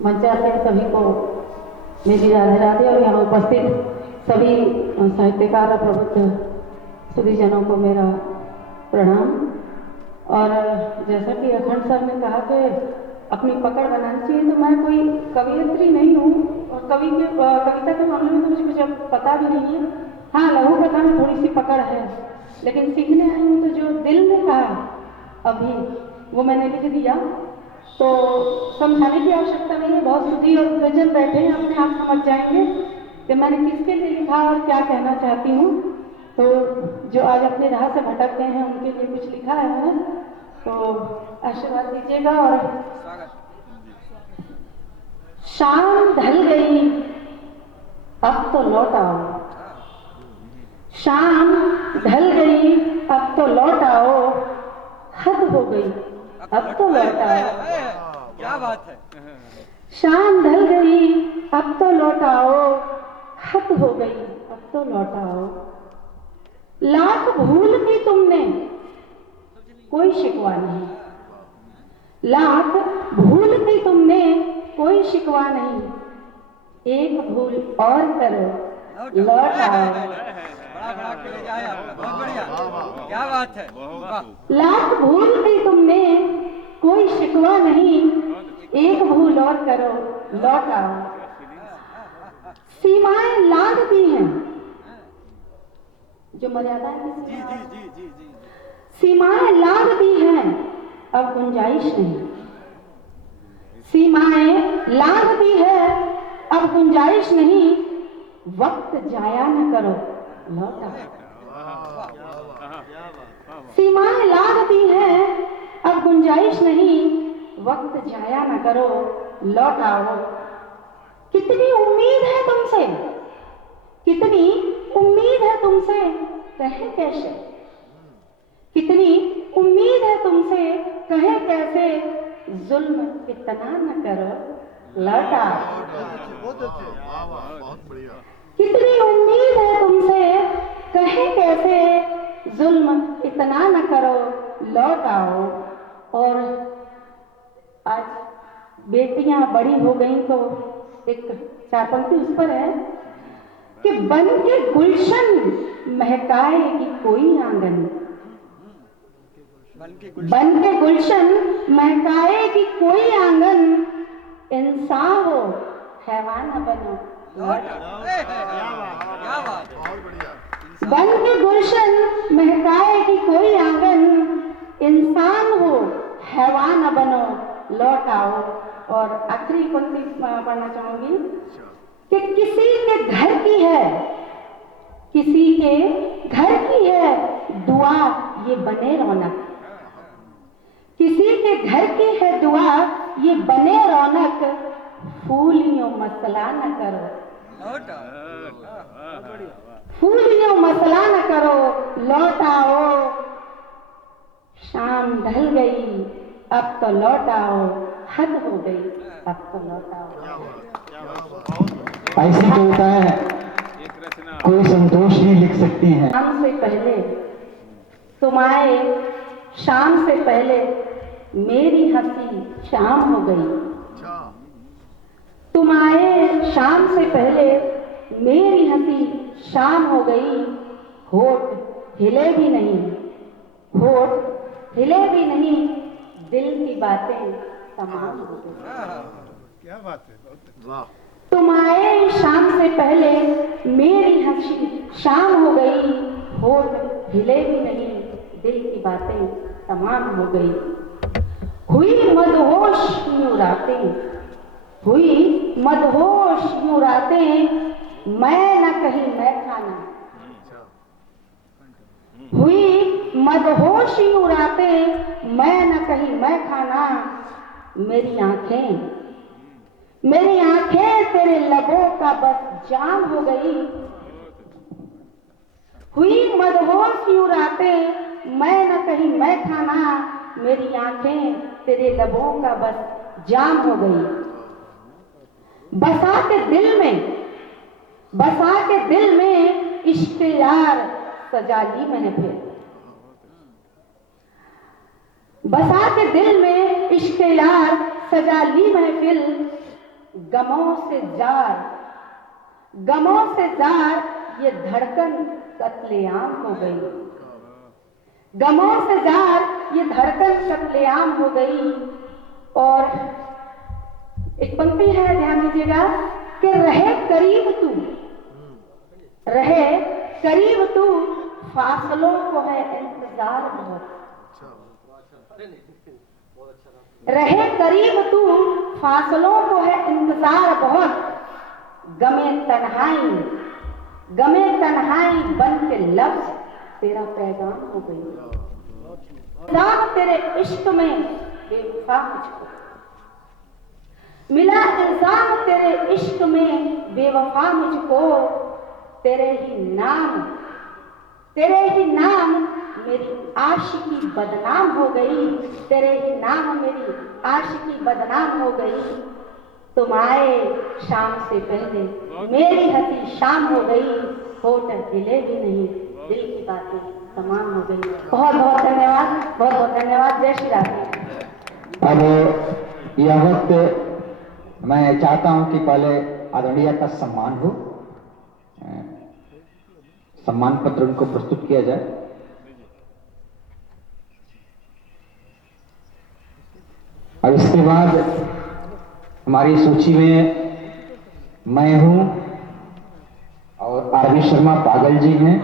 मंचासीन सभी को मेरी राधे राधे और यहाँ उपस्थित सभी साहित्यकार और प्रबुद्ध सुधीजनों को मेरा प्रणाम। और जैसा कि अखंड सर ने कहा कि अपनी पकड़ बनानी चाहिए, तो मैं कोई कवियत्री नहीं हूँ और कविता के मामले में तो मुझे कुछ पता भी नहीं है। हाँ, लघु कथा में थोड़ी सी पकड़ है, लेकिन सीखने आई हूँ तो जो दिल ने कहा अभी वो मैंने लिख दिया, तो समझाने की आवश्यकता नहीं है। बहुत सुधी और गजन बैठे हैं, अपने आप समझ जाएंगे कि मैंने किसके लिए लिखा और क्या कहना चाहती हूँ। तो जो आज अपने राह से भटक गए हैं उनके लिए कुछ लिखा है मैंने, तो आशीर्वाद दीजिएगा। और शाम ढल गई अब तो लौट आओ, शाम ढल गई अब तो लौट आओ, हद हो गई अब तो लौट आओ। क्या बात है। शाम ढल गई अब तो लौट आओ, हद हो गई अब तो लौट आओ। लाख भूल की तुमने कोई शिकवा नहीं, लाख भूल की तुमने कोई शिकवा नहीं, एक भूल और करो लौट आओ। बड़ा खेले जाए आप, बहुत बढ़िया, क्या बात है। लाख भूल की तुमने कोई शिकवा नहीं, एक भूल और करो लौट आओ। सीमाएं लाद दी हैं जो मर्यादाएं जी जी जी जी जी, सीमाएं लाद दी हैं अब गुंजाइश नहीं, सीमाएं लाद दी है अब गुंजाइश नहीं, वक्त जाया न करो लौट आओ। सीमाएं लाद दी हैं अब गुंजाइश नहीं, वक्त जाया न करो लौट आओ। कितनी उम्मीद है तुमसे, कितनी उम्मीद है तुमसे, कहे कैसे, कितनी उम्मीद है तुमसे, कहे कैसे, जुल्म इतना न करो लौट आओ। कितनी उम्मीद है तुमसे, कहे कैसे, जुल्म इतना न करो लौट आओ। और आज बेटियां बड़ी हो गई तो एक चार पंक्ति उस पर है कि बन के गुलशन महकाएगी कोई आंगन, बन के गुलशन महकाएगी कोई आंगन, इंसान हो हैवान न बनो लौट आओ। बन के गुलशन महकाएगी कोई आंगन, इंसान हो हैवान न बनो लौट आओ। और आखिरी पंक्ति पढ़ना चाहूंगी कि किसी के घर की है, किसी के घर की है दुआ ये बने रौनक, किसी के घर की है दुआ ये बने रौनक, फूलियों मसला न करो, फूलियों मसला न करो लौट आओ। शाम ढल गई अब तो लौट आओ, हद हो गई अब तो लौट आओ। ऐसी कविताएं कोई संतोष ही लिख सकती हैं। शाम से पहले तुम आए, शाम से पहले मेरी हंसी शाम हो गई, तुम आए शाम से पहले मेरी हंसी शाम हो गई। होठ हिले भी नहीं, होठ हिले भी नहीं, दिल की बातें तमाम हो गई। क्या बात है, वाह। तुम आए शाम से पहले मेरी हंसी शाम हो गई, होठ हिले भी नहीं, दिल की बातें तमाम हो गई। हुई मदहोश यूं रातें, हुई मदहोश यूं रातें, मैं न कहीं मैं खाना, हुई मदहोश यूं रातें, मैं न कहीं मैं खाना। मेरी आंखें, मेरी आंखें तेरे लबों का बस जाम हो गई। हुई मदहोश यूं रातें, मैं न कहीं मैं खाना, मेरी आंखें तेरे लबों का बस जाम हो गई। बसा के दिल में, बसा के दिल में इश्क यार सजा ली मैंने फिर, बसा के दिल में इश्क यार सजा ली महफिल, गमों से जार ये धड़कन कत्लेआम हो गई। गमों से जार ये धड़कन कत्लेआम हो गई। और एक पंक्ति है, ध्यान दीजिएगा कि रहे करीब तू फासलों को है इंतजार बहुत। रहे करीब तू फासलों को है इंतजार बहुत। गमे तन्हाई बन के लफ्ज तेरा पैगाम हो गई। इल्जाम तेरे इश्क में बेवफा मुझको मिला, इल्जाम तेरे इश्क में बेवफा मुझको। तेरे ही नाम मेरी आशिकी बदनाम हो गई। तेरे ही नाम मेरी आशिकी बदनाम हो गई। तुम आए शाम से पहले मेरी हंसी शाम हो गई। होठ हिले भी नहीं, दिल की बातें तमाम हो गई। बहुत बहुत धन्यवाद, बहुत बहुत धन्यवाद। जय श्री राधे। अब यह वक्त मैं चाहता हूं कि पहले आदरणीय का सम्मान हो, सम्मान पत्र उनको प्रस्तुत किया जाए। और इसके बाद हमारी सूची में मैं हूं और आरवी शर्मा पागल जी हैं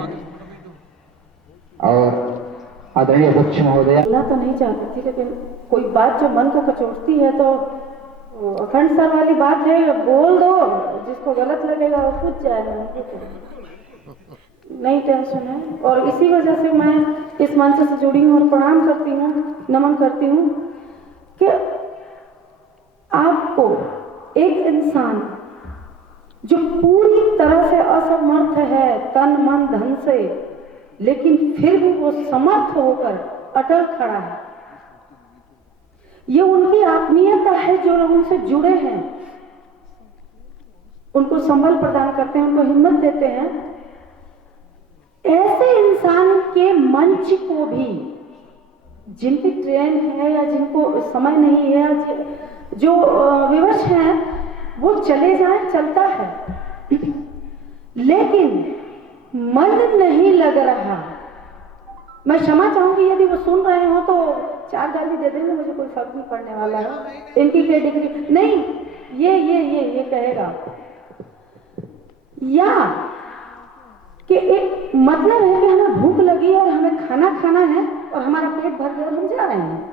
और आदरणीय अध्यक्ष महोदय। बोलना तो नहीं चाहती थी, लेकिन कोई बात जो मन को कचोटती है तो अखंड सर वाली बात है, बोल दो, जिसको गलत लगेगा वो पूछ जाएगा। नहीं टेंशन है। और इसी वजह से मैं इस मंच से जुड़ी हूँ और प्रणाम करती हूँ, नमन करती हूँ कि आपको एक इंसान जो पूरी तरह से असमर्थ है तन मन धन से, लेकिन फिर भी वो समर्थ होकर अटल खड़ा है। ये उनकी आत्मीयता है जो लोग उनसे जुड़े हैं, उनको संबल प्रदान करते हैं, उनको हिम्मत देते हैं। ऐसे इंसान के मंच को भी, जिनकी ट्रेन है या जिनको समय नहीं है, जो विवश हैं, वो चले जाए, चलता है, लेकिन मन नहीं लग रहा। मैं क्षमा चाहूंगी यदि वो सुन रहे हो तो 4 गाली दे देंगे, मुझे कोई फर्क नहीं पड़ने वाला है। इनकी कैटेगरी नहीं, ये कहेगा या कि एक मतलब है कि हमें भूख लगी और हमें खाना है और हमारा पेट भर गया और हम जा रहे हैं।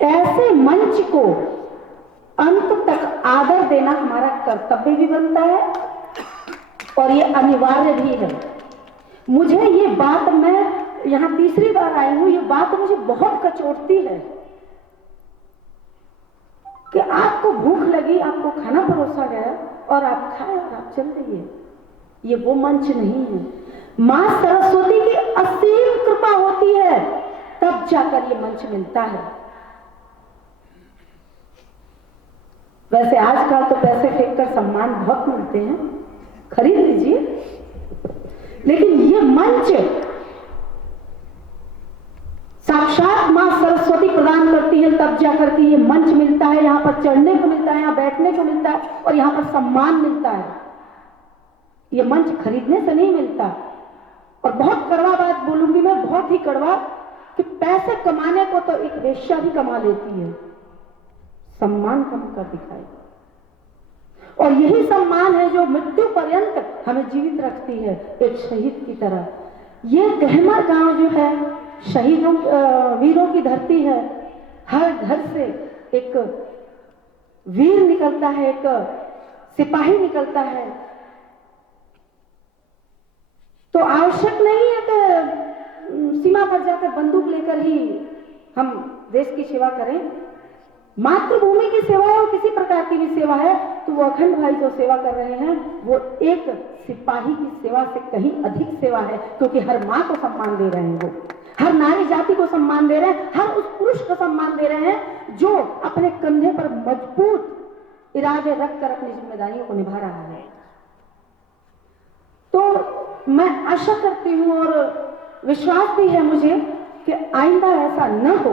ऐसे मंच को अंत तक आदर देना हमारा कर्तव्य भी बनता है और ये अनिवार्य भी है। मुझे ये बात, मैं यहाँ तीसरी बार आई हूं, ये बात मुझे बहुत कचोटती है कि आपको भूख लगी, आपको खाना परोसा गया और आप खाए और आप चल दिए। ये वो मंच नहीं है। मां सरस्वती की असीम कृपा होती है तब जाकर ये मंच मिलता है। वैसे आजकल तो पैसे फेंककर सम्मान बहुत मिलते हैं, खरीद लीजिए, लेकिन ये मंच साक्षात मां सरस्वती प्रदान करती है तब जाकर के ये मंच मिलता है। यहां पर चढ़ने को मिलता है, यहां बैठने को मिलता है और यहां पर सम्मान मिलता है। ये मंच खरीदने से नहीं मिलता। और बहुत कड़वा बात बोलूंगी मैं, बहुत ही कड़वा, कि पैसे कमाने को तो एक वेश्या भी कमा लेती है, सम्मान कम कर दिखाई। और यही सम्मान है जो मृत्यु पर्यंत हमें जीवित रखती है, एक शहीद की तरह। ये गहमर गांव जो है शहीदों वीरों की धरती है। हर घर से एक वीर निकलता है, एक सिपाही निकलता है। तो आवश्यक नहीं है कि सीमा पर जाकर बंदूक लेकर ही हम देश की सेवा करें। मातृभूमि की सेवा है और किसी प्रकार की भी सेवा है तो वो अखंड भाई जो सेवा कर रहे हैं वो एक सिपाही की सेवा से कहीं अधिक सेवा है, क्योंकि हर माँ को सम्मान दे रहे हैं, वो हर नारी जाति को सम्मान दे रहे हैं, हर उस पुरुष को सम्मान दे रहे हैं जो अपने कंधे पर मजबूत इरादे रखकर अपनी जिम्मेदारियों को निभा रहा है। तो मैं आशा करती हूं और विश्वास भी है मुझे कि आइंदा ऐसा न हो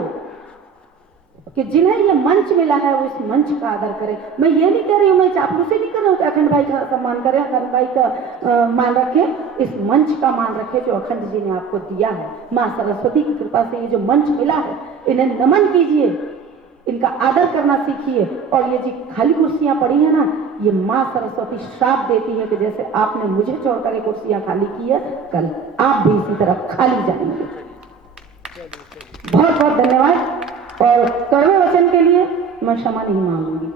कि जिन्हें ये मंच मिला है वो इस मंच का आदर करें। मैं ये नहीं कह रही हूँ, मैं चापलूसी नहीं कर रही हूँ कि अखंड भाई का सम्मान करें, अखंड भाई का मान रखें, इस मंच का मान रखें जो अखंड जी ने आपको दिया है। माँ सरस्वती की कृपा से ये जो मंच मिला है, इन्हें नमन कीजिए, इनका आदर करना सीखिए। और ये जी खाली कुर्सियां पड़ी है ना, ये माँ सरस्वती श्राप देती है कि जैसे आपने मुझे छोड़कर ये कुर्सियां खाली की है, कल आप भी इसी तरह खाली जाएंगे। बहुत बहुत धन्यवाद। और कड़वे वचन के लिए मैं क्षमा नहीं मांगूंगी।